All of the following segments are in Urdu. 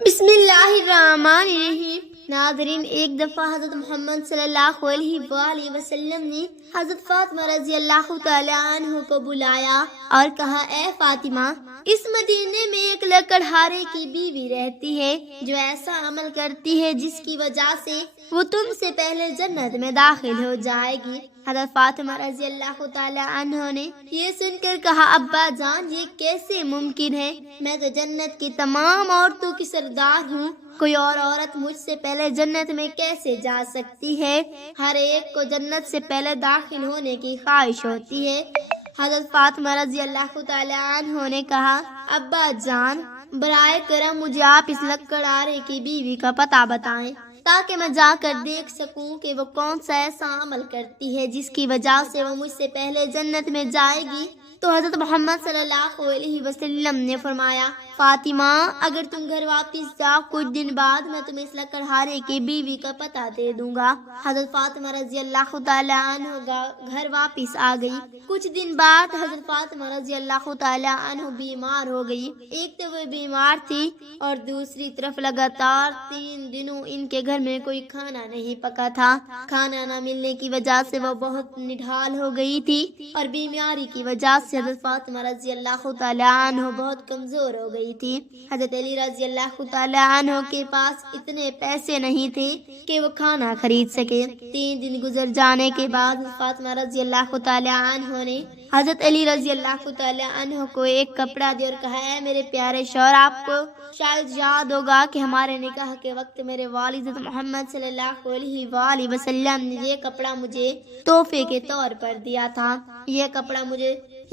بسم اللہ الرحمن الرحیم۔ ناظرین، ایک دفعہ حضرت محمد صلی اللہ علیہ وآلہ وسلم نے حضرت فاطمہ رضی اللہ تعالی عنہ کو بلایا اور کہا، اے فاطمہ، اس مدینے میں ایک لکڑہارے کی بیوی رہتی ہے جو ایسا عمل کرتی ہے جس کی وجہ سے وہ تم سے پہلے جنت میں داخل ہو جائے گی۔ حضرت فاطمہ رضی اللہ تعالی عنہ نے یہ سن کر کہا، ابا جان، یہ کیسے ممکن ہے؟ میں تو جنت کی تمام عورتوں کی سردار ہوں، کوئی اور عورت مجھ سے پہلے جنت میں کیسے جا سکتی ہے؟ ہر ایک کو جنت سے پہلے داخل ہونے کی خواہش ہوتی ہے۔ حضرت فاطمہ رضی اللہ تعالی عنہ نے کہا، ابا جان، برائے کرم مجھے آپ اس لکڑہارے کی بیوی کا پتہ بتائیں تاکہ میں جا کر دیکھ سکوں کہ وہ کون سا ایسا عمل کرتی ہے جس کی وجہ سے وہ مجھ سے پہلے جنت میں جائے گی۔ تو حضرت محمد صلی اللہ علیہ وسلم نے فرمایا، فاطمہ، اگر تم گھر واپس جاؤ، کچھ دن بعد میں تمہیں اس لکڑہارے کی بیوی کا پتہ دے دوں گا۔ حضرت فاطمہ رضی اللہ تعالی عنہ گھر واپس آ گئی۔ کچھ دن بعد حضرت فاطمہ رضی اللہ تعالی عنہ بیمار ہو گئی۔ ایک تو وہ بیمار تھی اور دوسری طرف لگاتار 3 دنوں ان کے گھر میں کوئی کھانا نہیں پکا تھا۔ کھانا نہ ملنے کی وجہ سے وہ بہت نڈھال ہو گئی تھی اور بیماری کی وجہ سے حضرت فاطمہ رضی اللہ تعالی عنہ بہت کمزور ہو گئی تھی۔ حضرت علی رضی اللہ تعالی عنہ کے پاس اتنے پیسے نہیں تھے کہ وہ کھانا خرید سکے۔ 3 دن گزر جانے کے بعد فاطمہ رضی اللہ تعالی عنہ نے حضرت علی رضی اللہ تعالی عنہ کو ایک کپڑا دیا اور کہا، اے میرے پیارے شوہر، آپ کو شاید یاد ہوگا کہ ہمارے نکاح کے وقت میرے والد محمد صلی اللہ علیہ وآلہ وسلم نے یہ کپڑا مجھے تحفے کے طور پر دیا تھا۔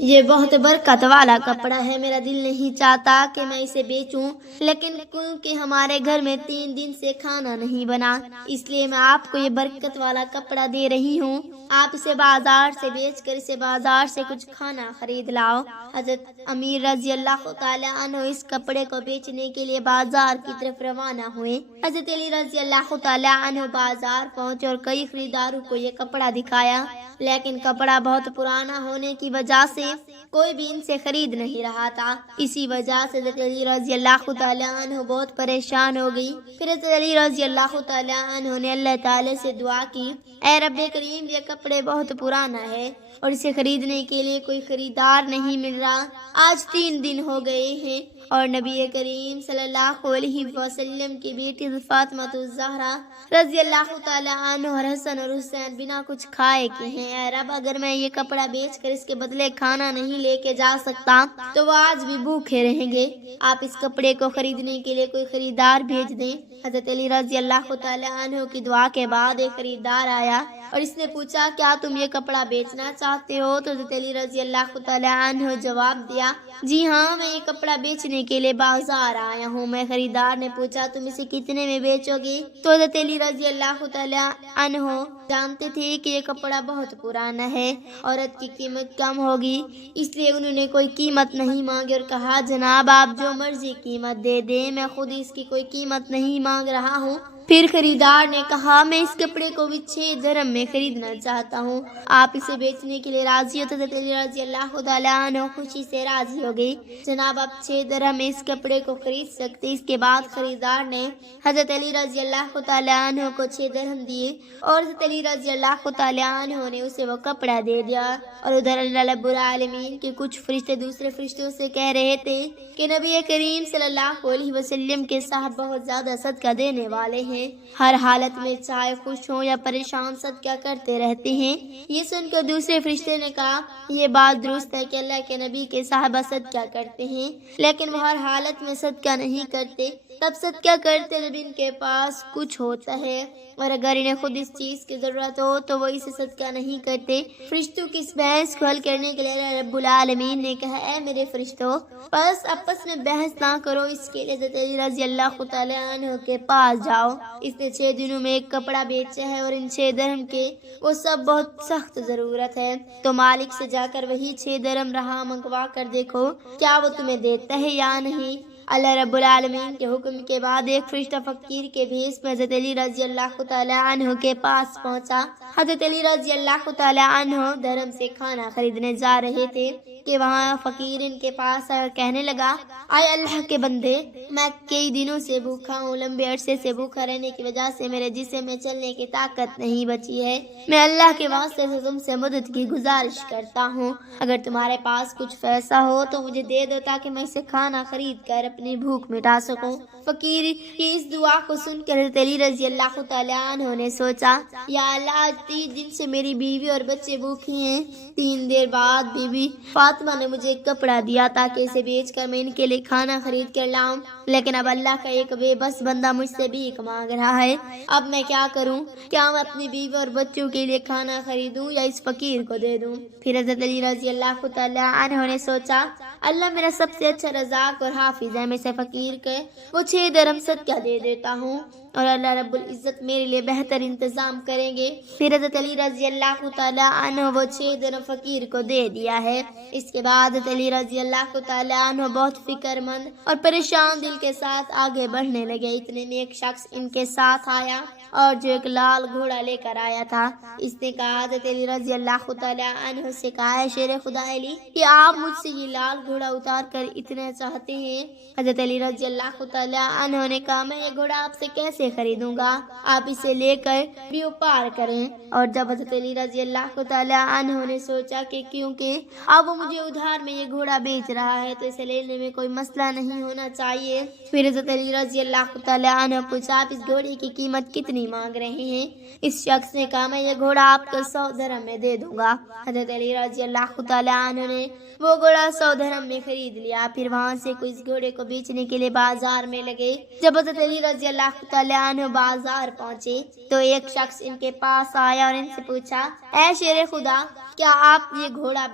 یہ بہت برکت والا کپڑا ہے، میرا دل نہیں چاہتا کہ میں اسے بیچوں، لیکن کیونکہ ہمارے گھر میں 3 دن سے کھانا نہیں بنا، اس لیے میں آپ کو یہ برکت والا کپڑا دے رہی ہوں۔ آپ اسے بازار سے بیچ کر اسے بازار سے کچھ کھانا خرید لاؤ۔ حضرت امیر رضی اللہ تعالی عنہ اس کپڑے کو بیچنے کے لیے بازار کی طرف روانہ ہوئے۔ حضرت علی رضی اللہ تعالی عنہ بازار پہنچے اور کئی خریداروں کو یہ کپڑا دکھایا، لیکن کپڑا بہت پرانا ہونے کی وجہ سے کوئی بھی ان سے خرید نہیں رہا تھا۔ اسی وجہ سے حضرت علی رضی اللہ تعالی عنہ بہت پریشان ہو گئی۔ پھر حضرت علی رضی اللہ تعالی عنہ نے اللہ تعالی سے دعا کی، اے رب کریم، یہ کپڑے بہت پرانا ہے اور اسے خریدنے کے لیے کوئی خریدار نہیں مل رہا۔ آج 3 دن ہو گئے ہیں اور نبی کریم صلی اللہ علیہ وسلم کی بیٹی فاطمہ الزہرا رضی اللہ تعالی عنہ اور حسن اور حسین بنا کچھ کھائے کے ہیں۔ اے رب، اگر میں یہ کپڑا بیچ کر اس کے بدلے کھانا نہیں لے کے جا سکتا تو وہ آج بھی بھوکے رہیں گے۔ آپ اس کپڑے کو خریدنے کے لیے کوئی خریدار بھیج دیں۔ حضرت علی رضی اللہ تعالی عنہ کی دعا کے بعد ایک خریدار آیا اور اس نے پوچھا، کیا تم یہ کپڑا بیچنا چاہتے ہو؟ تو حضرت علی رضی اللہ تعالی عنہ جواب دیا، جی ہاں، میں یہ کپڑا بیچنے کے لیے بازار آیا ہوں۔ میں خریدار نے پوچھا، تم اسے کتنے میں بیچو گے؟ تو حضرت علی رضی اللہ تعالی عنہ جانتے تھے کہ یہ کپڑا بہت پرانا ہے، عورت کی قیمت کم ہوگی، اس لیے انہوں نے کوئی قیمت نہیں مانگی اور کہا، جناب آپ جو مرضی قیمت دے دیں، میں خود اس کی کوئی قیمت نہیں مانگ رہا ہوں۔ پھر خریدار نے کہا، میں اس کپڑے کو بھی 6 درہم میں خریدنا چاہتا ہوں، آپ اسے بیچنے کے لیے راضی ہو؟ تو حضرت علی رضی اللہ تعالی عنہ خوشی سے راضی ہو گئی، جناب آپ 6 درہم میں اس کپڑے کو خرید سکتے۔ اس کے بعد خریدار نے حضرت علی رضی اللہ تعالی عنہ کو 6 درہم دیے اور حضرت علی رضی اللہ تعالی عنہ نے اسے وہ کپڑا دے دیا۔ اور ادھر اللہ رب العالمین کے کچھ فرشتے دوسرے فرشتوں سے کہہ رہے تھے کہ نبی کریم صلی اللہ علیہ وسلم کے صاحب بہت زیادہ صدقہ دینے والے ہیں، ہر حالت میں چاہے خوش ہوں یا پریشان صدقہ کرتے رہتے ہیں۔ یہ سن کر دوسرے فرشتے نے کہا، یہ بات درست ہے کہ اللہ کے نبی کے صحابہ صدقہ کرتے ہیں، لیکن وہ ہر حالت میں صدقہ نہیں کرتے، تب صدقہ کرتے جب ان کے پاس کچھ ہوتا ہے، اور اگر انہیں خود اس چیز کی ضرورت ہو تو وہ اسے صدقہ نہیں کرتے۔ فرشتوں کی اس بحث کو حل کرنے کے لیے اللہ رب العالمین نے کہا، اے میرے فرشتوں، بس آپس میں بحث نہ کرو، اس کے لیے حضرت علی رضی اللہ تعالی عنہ کے پاس جاؤ، اس نے 6 دنوں میں ایک کپڑا بیچا ہے اور ان 6 درہم کے وہ سب بہت سخت ضرورت ہے، تو مالک سے جا کر وہی 6 درہم رہا منگوا کر دیکھو کیا وہ تمہیں دیتا ہے یا نہیں۔ اللہ رب العالمین کے حکم کے بعد ایک فرشتہ فقیر کے بھیس میں حضرت علی رضی اللہ تعالیٰ عنہ کے پاس پہنچا۔ حضرت علی رضی اللہ تعالیٰ عنہ دھرم سے کھانا خریدنے جا رہے تھے کہ وہاں فقیر ان کے پاس کہنے لگا، اے اللہ کے بندے، میں کئی دنوں سے بھوکا ہوں، لمبے عرصے سے بھوکا رہنے کی وجہ سے میرے جسم میں چلنے کی طاقت نہیں بچی ہے۔ میں اللہ کے واسطے سے تم سے مدد کی گزارش کرتا ہوں، اگر تمہارے پاس کچھ پیسہ ہو تو مجھے دے دو تاکہ میں اسے کھانا خرید کر اپنی بھوک مٹا سکوں۔ فقیر کی اس دعا کو سن کر حضرت علی رضی اللہ تعالیٰ عنہ نے سوچا، یا اللہ، آج 3 دن سے میری بیوی اور بچے بھوکے ہیں۔ 3 دیر بعد بی بی فاطمہ نے مجھے ایک کپڑا دیا تاکہ اسے بیچ کر میں ان کے لیے کھانا خرید کر لاؤں، لیکن اب اللہ کا ایک بے بس بندہ مجھ سے بھیک مانگ رہا ہے۔ اب میں کیا کروں؟ کیا میں اپنی بیوی اور بچوں کے لیے کھانا خریدوں یا اس فقیر کو دے دوں؟ پھر حضرت علی رضی اللہ تعالیٰ عنہ نے سوچا، اللہ میرا سب سے اچھا رزاق اور حافظ ہے، میں سے فقیر کے وہ 6 درہم صدقہ دے دیتا ہوں اور اللہ رب العزت میرے لیے بہتر انتظام کریں گے۔ پھر حضرت علی رضی اللہ تعالیٰ عنہ وہ 6 درہم فقیر کو دے دیا ہے۔ اس کے بعد حضرت علی رضی اللہ تعالیٰ عنہ بہت فکر مند اور پریشان دل کے ساتھ آگے بڑھنے لگے۔ اتنے میں ایک شخص ان کے ساتھ آیا اور جو ایک لال گھوڑا لے کر آیا تھا۔ اس نے کہا، حضرت علی رضی اللہ تعالیٰ عنہ سے کہا، ہے شیر خدا علی، کہ آپ مجھ سے یہ لال گھوڑا اتار کر اتنا چاہتے ہیں؟ حضرت علی رضی اللہ تعالیٰ عنہ نے کہا، میں یہ گھوڑا آپ سے کیسے خریدوں گا، آپ اسے لے کر بیوپار کریں۔ اور جب حضرت علی رضی اللہ تعالیٰ عنہ نے سوچا کہ کیونکہ اب وہ مجھے ادھار میں یہ گھوڑا بیچ رہا ہے تو اسے لینے میں کوئی مسئلہ نہیں ہونا چاہیے، پھر حضرت علی رضی اللہ تعالیٰ عنہ پوچھا، آپ اس گھوڑے کی قیمت کتنی مانگ رہے ہیں؟ اس شخص نے کہا، میں یہ گھوڑا آپ کو 100 درہم میں دے دوں گا۔ حضرت علی رضی اللہ تعالیٰ عنہ نے وہ گھوڑا 100 درہم میں خرید لیا۔ پھر وہاں سے کوئی اس گھوڑے کو بیچنے کے لیے بازار میں لگے۔ جب حضرت علی رضی اللہ تعالیٰ عنہ بازار پہنچے تو ایک شخص ان کے پاس آیا اور ان سے پوچھا، اے شیر خدا، کیا آپ یہ گھوڑا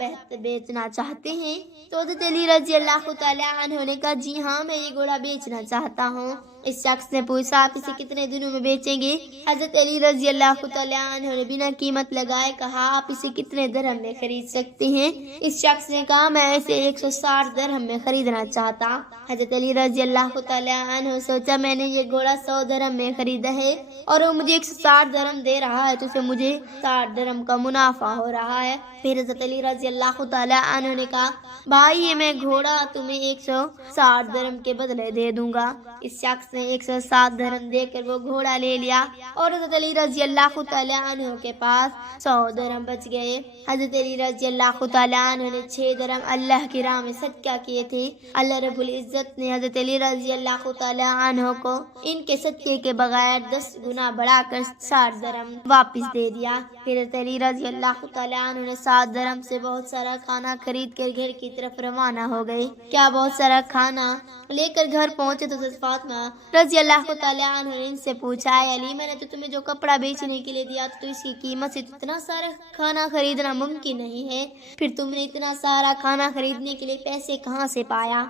بیچنا چاہتے ہیں؟ تو حضرت علی رضی اللہ تعالیٰ عنہ نے کہا، جی ہاں، میں یہ گھوڑا بیچنا چاہتا ہوں۔ اس شخص نے پوچھا، آپ اسے کتنے دنوں میں بیچیں گے؟ حضرت علی رضی اللہ تعالیٰ عنہ نے بنا قیمت لگائے کہا، آپ اسے کتنے درہم میں خرید سکتے ہیں؟ اس شخص نے کہا، میں اسے 160 درہم میں خریدنا چاہتا۔ حضرت علی رضی اللہ تعالیٰ عنہ سوچا، میں نے یہ گھوڑا 100 درہم میں خریدا ہے اور وہ مجھے 160 درہم دے رہا ہے تو اسے مجھے 60 درہم کا منافع ہو رہا ہے۔ پھر حضرت علی رضی اللہ تعالیٰ عنہ نے کہا، بھائی، یہ میں گھوڑا تمہیں 160 درہم کے بدلے دے دوں گا۔ اس شخص نے 160 درہم دے کر وہ گھوڑا لے لیا اور حضرت علی رضی اللہ تعالیٰ عنہ کے پاس 100 درہم بچ گئے۔ حضرت علی رضی اللہ تعالیٰ عنہ نے 6 درہم اللہ کی راہ میں صدقہ کیے تھے۔ اللہ رب العزت نے حضرت علی رضی اللہ تعالیٰ عنہ کو ان کے صدقے کے بغیر 10 گنا بڑھا کر 60 درہم واپس دے دیا۔ پھر حضرت علی رضی اللہ تعالیٰ عنہ نے 7 درہم سے بہت سارا کھانا خرید کر گھر کی طرف روانہ ہو گئے۔ کیا بہت سارا کھانا لے کر گھر پہنچے تو حضرت فاطمہ رضی اللہ تعالیٰ عنہ نے ان سے پوچھا، اے علی، میں نے تو تمہیں جو کپڑا بیچنے کے لیے دیا تو اس کی قیمت سے اتنا سارا کھانا خریدنا ممکن نہیں ہے، پھر تم نے اتنا سارا کھانا خریدنے کے لیے پیسے کہاں سے پایا؟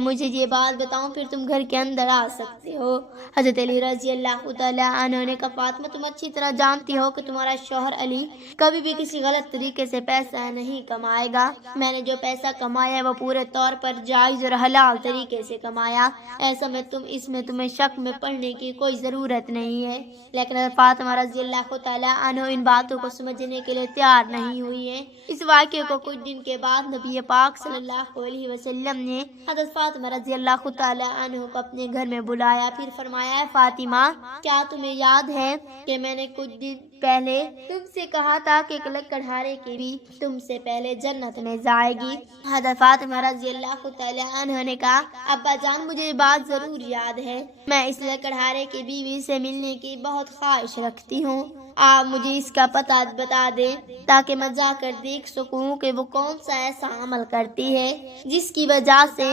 مجھے یہ بات بتاؤں پھر تم گھر کے اندر آ سکتے ہو۔ حضرت علی رضی اللہ تعالیٰ عنہ نے کہا، فاطمہ، تم اچھی طرح جانتی ہو کہ تمہارا شوہر علی کبھی بھی کسی غلط طریقے سے پیسہ نہیں کمائے گا۔ میں نے جو پیسہ کمایا ہے وہ پورے طور پر جائز اور حلال طریقے سے کمایا، ایسا میں تمہیں شک میں پڑنے کی کوئی ضرورت نہیں ہے۔ لیکن حضرت فاطمہ رضی اللہ تعالیٰ عنہ ان باتوں کو سمجھنے کے لیے تیار نہیں ہوئی ہے۔ اس واقعے کو کچھ دن کے بعد نبی پاک صلی اللہ علیہ وسلم نے حضرت فاطمہ رضی اللہ تعالیٰ عنہ کو اپنے گھر میں بلایا، پھر فرمایا، فاطمہ، کیا تمہیں یاد ہے کہ میں نے کچھ دن پہلے تم سے کہا تھا کہ ایک لکڑہارے کی بھی تم سے پہلے جنت میں جائے گی؟ حضرت فاطمہ رضی اللہ تعالیٰ عنہ نے کہا، ابا جان، مجھے یہ بات ضرور یاد ہے، میں اس لکڑہارے کی بیوی سے ملنے کی بہت خواہش رکھتی ہوں۔ آپ مجھے اس کا پتہ بتا دیں تاکہ میں جا کر دیکھ سکوں کہ وہ کون سا ایسا عمل کرتی ہے جس کی وجہ سے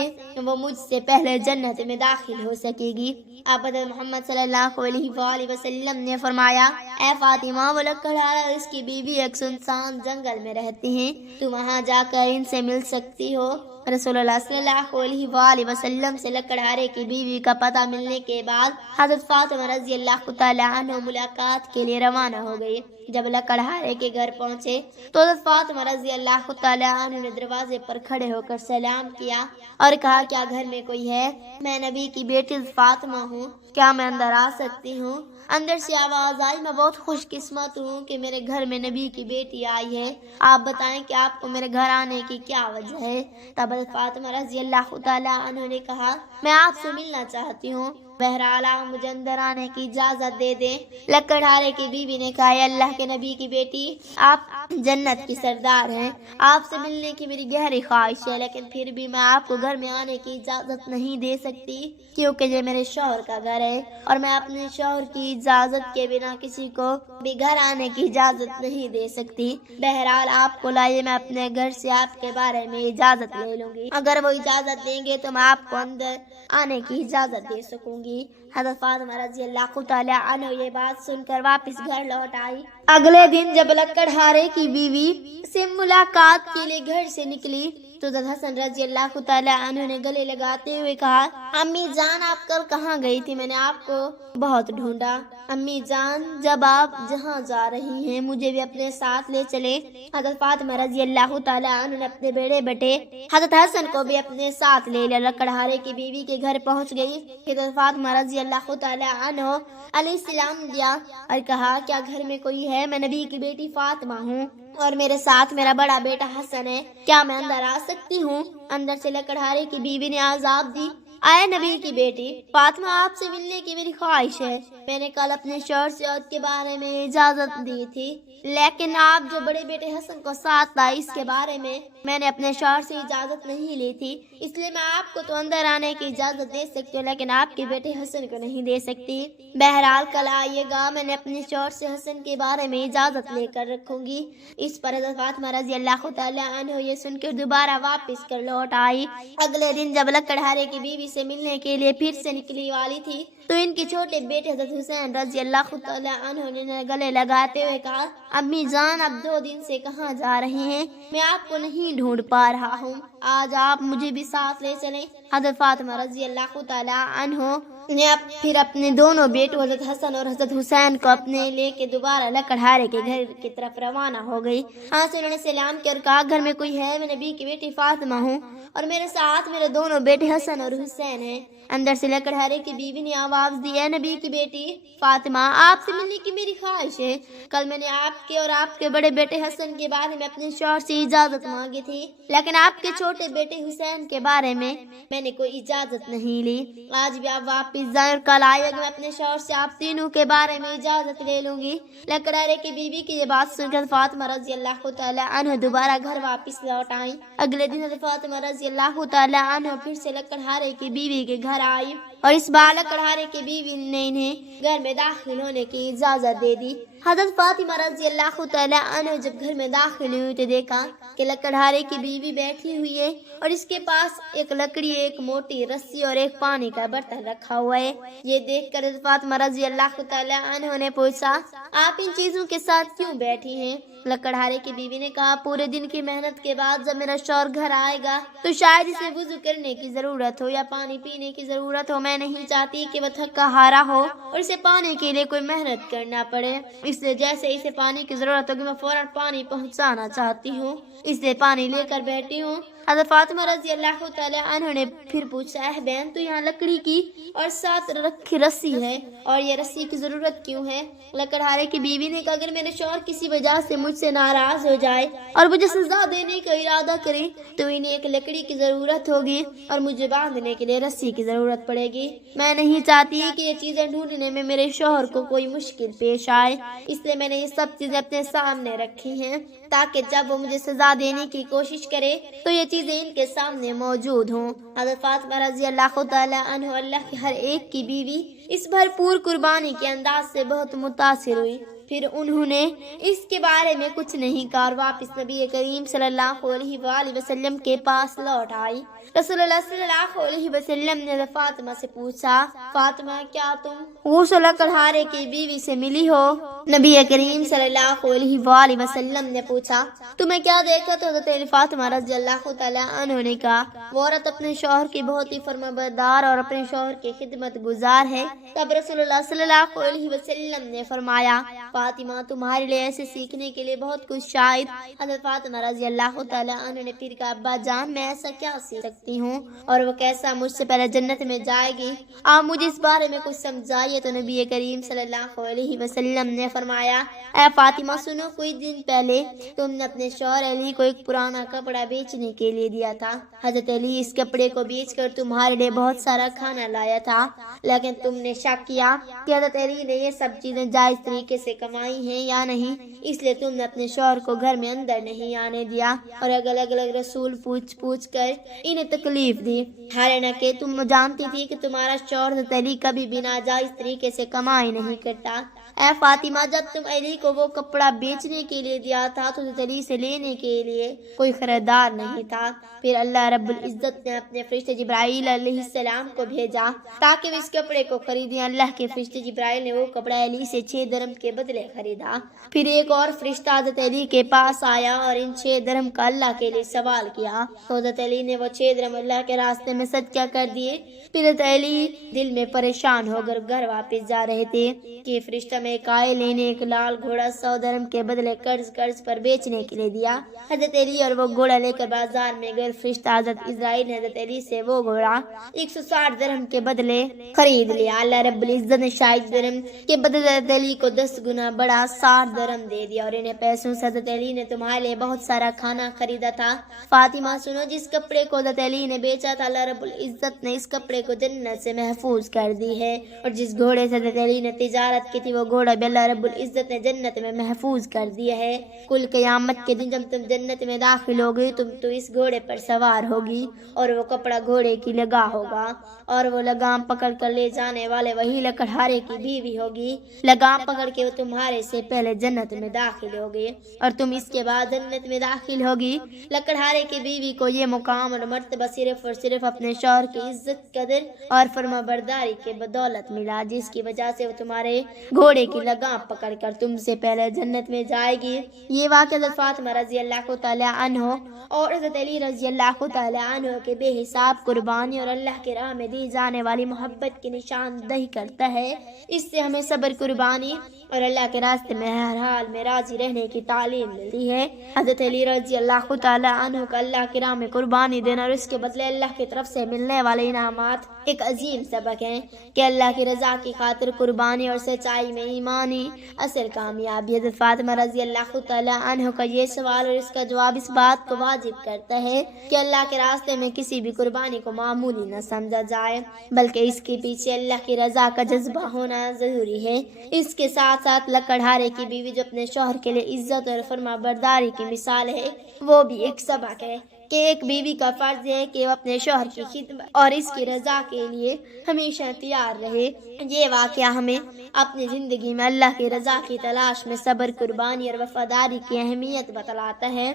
وہ مجھ سے پہلے جنت میں داخل ہو سکے گی۔ آپ حضرت محمد صلی اللہ علیہ وآلہ وسلم نے فرمایا، اے فاطمہ، وہ لکڑہارا اور اس کی بیوی ایک سنسان جنگل میں رہتے ہیں، تم وہاں جا کر ان سے مل سکتی ہو۔ رسول اللہ صلی اللہ علیہ وآلہ وسلم سے لکڑہارے کی بیوی کا پتہ ملنے کے بعد حضرت فاطمہ رضی اللہ تعالی عنہ ملاقات کے لیے روانہ ہو گئی۔ جب لکڑہارے کے گھر پہنچے تو حضرت فاطمہ رضی اللہ تعالی عنہ نے دروازے پر کھڑے ہو کر سلام کیا اور کہا کیا گھر میں کوئی ہے؟ میں نبی کی بیٹی فاطمہ ہوں، کیا میں اندر آ سکتی ہوں؟ اندر سے آواز آئی میں بہت خوش قسمت ہوں کہ میرے گھر میں نبی کی بیٹی آئی ہے، آپ بتائیں کہ آپ کو میرے گھر آنے کی کیا وجہ ہے؟ تب حضرت فاطمہ رضی اللہ تعالی عنہ نے کہا میں آپ سے ملنا چاہتی ہوں، بہرحال آپ مجھے اندر آنے کی اجازت دے دیں۔ لکڑہارے کی بیوی نے کہا اللہ کے نبی کی بیٹی آپ جنت کی سردار ہیں، آپ سے ملنے کی میری گہری خواہش ہے، لیکن پھر بھی میں آپ کو گھر میں آنے کی اجازت نہیں دے سکتی کیونکہ یہ میرے شوہر کا گھر ہے اور میں اپنے شوہر کی اجازت کے بنا کسی کو بھی گھر آنے کی اجازت نہیں دے سکتی۔ بہرحال آپ کو لائے میں اپنے گھر سے آپ کے بارے میں اجازت لے لوں گی، اگر وہ اجازت دیں گے تو میں آپ کو اندر آنے کی اجازت دے سکوں گی۔ حضرت فاطمہ رضی اللہ تعالی عنہ یہ بات سن کر واپس گھر لوٹ آئی۔ اگلے دن جب لکڑہارے کی بیوی سے ملاقات کے لیے گھر سے نکلی تو حضرت حسن رضی اللہ تعالی عنہ نے گلے لگاتے ہوئے کہا امی جان آپ کل کہاں گئی تھی؟ میں نے آپ کو بہت ڈھونڈا۔ امی جان جب آپ جہاں جا رہی ہیں مجھے بھی اپنے ساتھ لے چلے۔ حضرت فاطمہ رضی اللہ تعالی عنہ نے اپنے بیڑے بیٹے حضرت حسن کو بھی اپنے ساتھ لے لیا۔ لکڑہارے کی بیوی کے گھر پہنچ گئی۔ حضرت فاطمہ رضی اللہ تعالی عنہ علیہ السلام دیا اور کہا کیا گھر میں کوئی ہے؟ میں نبی کی بیٹی فاطمہ ہوں اور میرے ساتھ میرا بڑا بیٹا حسن ہے، کیا میں اندر آ سکتی ہوں؟ اندر سے لکڑہارے کی بیوی نے آزاد دی آئے نبی کی بیٹی فاطمہ آپ سے ملنے کی میری خواہش ہے، میں نے کل اپنے شوہر سے عہد کے بارے میں اجازت دی تھی لیکن آپ جو بڑے بیٹے حسن کو ساتھ لائے اس کے بارے میں نے اپنے شوہر سے اجازت نہیں لی تھی، اس لیے میں آپ کو تو اندر آنے کی اجازت دے سکتی ہوں لیکن آپ کے بیٹے حسن کو نہیں دے سکتی۔ بہرحال کل آئیے گا، میں نے اپنے شوہر سے حسن کے بارے میں اجازت لے کر رکھوں گی۔ اس پر حضرت فاطمہ رضی اللہ تعالی عنہ یہ سن کر دوبارہ واپس کر لوٹ آئی۔ اگلے دن جب لکڑہارے کی بیوی سے ملنے کے لیے پھر سے نکلی والی تھی تو ان کے چھوٹے بیٹے حضرت حسین رضی اللہ تعالی عنہ نے گلے لگاتے ہوئے کہا امی جان اب 2 دن سے کہاں جا رہی ہیں؟ میں آپ کو نہیں ڈھونڈ پا رہا ہوں، آج آپ مجھے بھی ساتھ لے چلیں۔ حضرت فاطمہ رضی اللہ تعالی عنہ نے پھر اپنے دونوں بیٹوں حضرت حسن اور حضرت حسین کو اپنے لے کے دوبارہ لکڑہارے کے گھر کی طرف روانہ ہو گئی۔ ہاں سے انہوں نے سلام کیا اور کہا گھر میں کوئی ہے؟ میں نبی کی بیٹی فاطمہ ہوں اور میرے ساتھ میرے دونوں بیٹے حسن اور حسین ہیں۔ اندر سے لکڑہارے کی بیوی نے آواز دی ہے نبی کی بیٹی فاطمہ آپ سے ملنے کی میری خواہش ہے، کل میں نے آپ کے اور آپ کے بڑے بیٹے حسن کے بارے میں اپنے شوہر سے اجازت مانگی تھی لیکن آپ کے چھوٹے بیٹے حسین کے بارے میں نے کوئی اجازت نہیں لی، آج بھی آپ واپس جائیں اور کل آئے گا میں اپنے شوہر سے آپ تینوں کے بارے میں اجازت لے لوں گی۔ لکڑہارے کی بیوی کی یہ بات سن کر فاطمہ رضی اللہ تعالی عنہ دوبارہ گھر واپس لوٹ آئیں۔ اگلے دن حضرت فاطمہ رضی اللہ تعالی عنہ پھر سے لکڑہارے کی بیوی کے گھر آئی اور اس بار لکڑہارے کی بیوی نے انہیں گھر میں داخل ہونے کی اجازت دے دی۔ حضرت فاطمہ رضی اللہ تعالی عنہ جب گھر میں داخل ہوئی تو دیکھا کہ لکڑہارے کی بیوی بیٹھی ہوئی ہے اور اس کے پاس ایک لکڑی، ایک موٹی رسی اور ایک پانی کا برتن رکھا ہوا ہے۔ یہ دیکھ کر حضرت فاطمہ رضی اللہ تعالی عنہ نے پوچھا آپ ان چیزوں کے ساتھ کیوں بیٹھی ہیں؟ لکڑہارے کی بیوی نے کہا پورے دن کی محنت کے بعد جب میرا شوہر گھر آئے گا تو شاید اسے وضو کرنے کی ضرورت ہو یا پانی پینے کی ضرورت ہو، میں نہیں چاہتی کہ وہ تھکا ہارا ہو اور اسے پانی کے لیے کوئی محنت کرنا پڑے، اس لیے جیسے اسے پانی کی ضرورت ہوگی میں فوراً پانی پہنچانا چاہتی ہوں، اس لیے پانی لے کر بیٹھی ہوں۔ حضرت فاطمہ رضی اللہ تعالی عنہ نے پھر پوچھا اے بہن تو یہاں لکڑی کی اور ساتھ رکھی رسی ہے اور یہ رسی کی ضرورت کیوں ہے؟ لکڑہارے کی بیوی نے کہا اگر میرے شوہر کسی وجہ سے مجھ سے ناراض ہو جائے اور مجھے سزا دینے کا ارادہ کرے تو انہیں ایک لکڑی کی ضرورت ہوگی اور مجھے باندھنے کے لیے رسی کی ضرورت پڑے گی، میں نہیں چاہتی کہ یہ چیزیں ڈھونڈنے میں میرے شوہر کو کوئی مشکل پیش آئے، اس لیے میں نے یہ سب چیزیں اپنے سامنے رکھی ہیں تاکہ جب وہ مجھے سزا دینے کی کوشش کرے تو یہ چیزیں ان کے سامنے موجود ہوں۔ حضرت فاطمہ رضی اللہ تعالی عنہ اللہ کی ہر ایک کی بیوی اس بھرپور قربانی کے انداز سے بہت متاثر ہوئی پھر انہوں نے اس کے بارے میں کچھ نہیں کہا اور واپس نبی کریم صلی اللہ علیہ وآلہ وسلم کے پاس لوٹ آئی۔ رسول اللہ صلی اللہ علیہ وسلم نے فاطمہ سے پوچھا، فاطمہ کیا تم غسل لکڑہارے کی بیوی سے ملی ہو؟ نبی کریم صلی اللہ علیہ وآلہ وسلم نے پوچھا، تمہیں کیا دیکھا؟ تو حضرت فاطمہ رضی اللہ تعالی عنہ نے کہا، وہ عورت اپنے شوہر کی بہت ہی فرمانبردار اور اپنے شوہر کی خدمت گزار ہے۔ تب رسول اللہ صلی اللہ علیہ وسلم نے فرمایا، فاطمہ تمہارے لیے ایسے سیکھنے کے لیے بہت کچھ شاید۔ حضرت فاطمہ رضی اللہ تعالی عنہ نے پھر کہا، ابا جان میں ایسا کیا سیکھ سکتی ہوں اور وہ کیسا مجھ سے پہلے جنت میں جائے گی؟ آپ مجھے اس بارے میں کچھ سمجھائیے۔ تو نبی کریم صلی اللہ علیہ وسلم نے فرمایا، اے فاطمہ سنو، کوئی دن پہلے تم نے اپنے شوہر علی کو ایک پرانا کپڑا بیچنے کے لیے دیا تھا۔ حضرت علی اس کپڑے کو بیچ کر تمہارے لیے بہت سارا کھانا لایا تھا، لیکن تم نے شک کیا کہ حضرت علی نے یہ سب چیزیں جائز طریقے سے کمائی ہیں یا نہیں، اس لیے تم نے اپنے شوہر کو گھر میں اندر نہیں آنے دیا اور الگ الگ رسول پوچھ کر انہیں تکلیف دی، حالانکہ تم جانتی تھی کہ تمہارا شوہر حضرت علی کبھی بھی ناجائز طریقے سے کمائی نہیں کرتا۔ اے فاطمہ جب تم علی کو وہ کپڑا بیچنے کے لیے دیا تھا تو حضرت علی سے لینے کے لیے کوئی خریدار نہیں تھا۔ پھر اللہ رب العزت نے اپنے فرشتے جبرائیل علیہ السلام کو بھیجا تاکہ وہ اس کپڑے کو خریدیں۔ اللہ کے فرشتے جبرائیل نے وہ کپڑا علی سے 6 درہم کے بدلے خریدا۔ پھر ایک اور فرشتہ حضرت علی کے پاس آیا اور ان 6 درہم کا اللہ کے لیے سوال کیا تو حضرت علی نے وہ 6 درہم اللہ کے راستے میں صدقہ کر دیے۔ پھر حضرت علی دل میں پریشان ہو کر گھر واپس جا رہے تھے کہ فرشتہ میں قائل نے ایک لال گھوڑا 100 درہم کے بدلے قرض پر بیچنے کے لیے دیا۔ حضرت علی اور وہ گھوڑا لے کر بازار میں گئے۔ فرشتہ حضرت اسرائیل نے حضرت علی سے وہ گھوڑا 160 درہم کے بدلے خرید لیا۔ اللہ رب العزت نے 60 درہم کے بدلے حضرت علی کو 10 گنا بڑا 60 درہم دے دیا اور انہیں پیسوں سے حضرت علی نے تمہارے لیے بہت سارا کھانا خریدا تھا۔ فاطمہ سنو، جس کپڑے کو حضرت علی نے بیچا تھا اللہ رب العزت نے اس کپڑے کو جنت سے محفوظ کر دی ہے، اور جس گھوڑے سے حضرت علی نے تجارت کی تھی وہ گھوڑا بھی اللہ رب العزت نے جنت میں محفوظ کر دیا ہے۔ کل قیامت کے دن جب تم جنت میں داخل ہوگی تو اس گھوڑے پر سوار ہوگی اور وہ کپڑا گھوڑے کی لگام ہوگا اور وہ لگام پکڑ کر لے جانے والے وہی لکڑہارے کی بیوی ہوگی۔ لگام پکڑ کے وہ تمہارے سے پہلے جنت میں داخل ہوگی اور تم اس کے بعد جنت میں داخل ہوگی۔ لکڑہارے کی بیوی کو یہ مقام اور مرتبہ صرف اور صرف اپنے شوہر کی عزت قدر اور فرما برداری کے بدولت ملا، جس کی وجہ سے وہ تمہارے گھوڑے کی لگام پکڑ کر تم سے پہلے جنت میں جائے گی۔ یہ واقعہ حضرت فاطمہ رضی اللہ تعالی عنہ اور حضرت علی رضی اللہ تعالی عنہ کے بے حساب قربانی اور اللہ کے راہ میں دی جانے والی محبت کی نشاندہی کرتا ہے۔ اس سے ہمیں صبر، قربانی اور اللہ کے راستے میں ہر حال میں راضی رہنے کی تعلیم ملتی ہے۔ حضرت علی رضی اللہ تعالی عنہ کا اللہ کی راہ میں قربانی دینا اور اس کے بدلے اللہ کی طرف سے ملنے والے انعامات ایک عظیم سبق ہے کہ اللہ کی رضا کی خاطر قربانی اور سچائی میں ایمانی اصل کامیابی۔ حضرت فاطمہ رضی اللہ تعالی عنہ کا یہ سوال اور اس کا جواب اس بات کو واجب کرتا ہے کہ اللہ کے راستے میں کسی بھی قربانی کو معمولی نہ سمجھا جائے، بلکہ اس کے پیچھے اللہ کی رضا کا جذبہ ہونا ضروری ہے۔ اس کے ساتھ ساتھ لکڑہارے کی بیوی جو اپنے شوہر کے لیے عزت اور فرما برداری کی مثال ہے، وہ بھی ایک سبق ہے کہ ایک بیوی کا فرض ہے کہ وہ اپنے شوہر کی خدمت اور اس کی رضا کے لیے ہمیشہ تیار رہے۔ یہ واقعہ ہمیں اپنی زندگی میں اللہ کی رضا کی تلاش میں صبر، قربانی اور وفاداری کی اہمیت بتلاتا ہے۔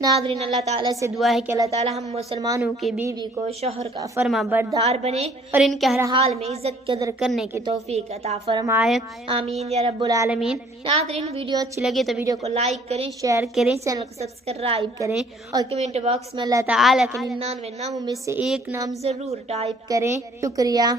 ناظرین، اللہ تعالیٰ سے دعا ہے کہ اللہ تعالیٰ ہم مسلمانوں کی بیوی کو شوہر کا فرما بردار بنے اور ان کے ہر حال میں عزت قدر کرنے کی توفیق عطا فرمائے، آمین یا رب العالمین۔ ناظرین، ویڈیو اچھی لگے تو ویڈیو کو لائک کریں، شیئر کریں، چینل کو سبسکرائب کریں اور کمنٹ باکس میں اللہ تعالیٰ کے 99 ناموں میں سے ایک نام ضرور ٹائپ کریں۔ شکریہ۔